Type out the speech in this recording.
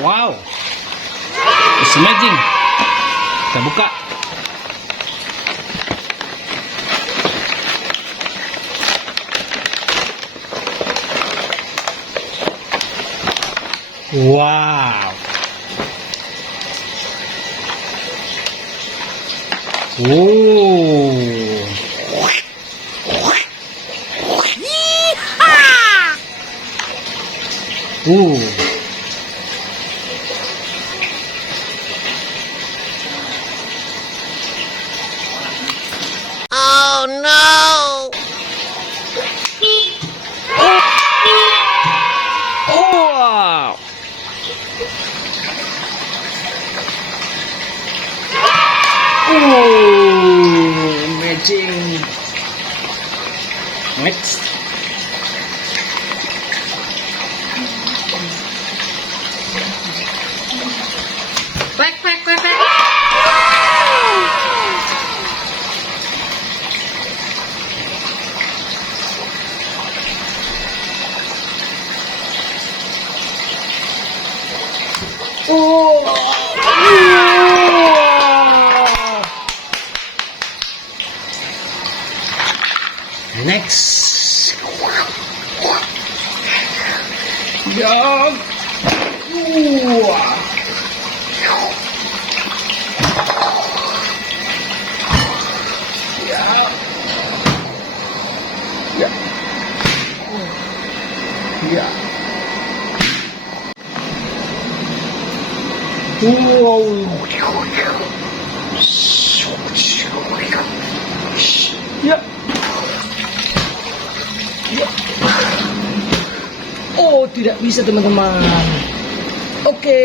Wow, it's amazing. Kita buka. Wow. Oh. Oh no! Wow. Oh, matching. Next. Quack, quack, quack, quack. Next. Dog. Yeah. Yeah. Oh, tidak bisa teman-teman. Oke.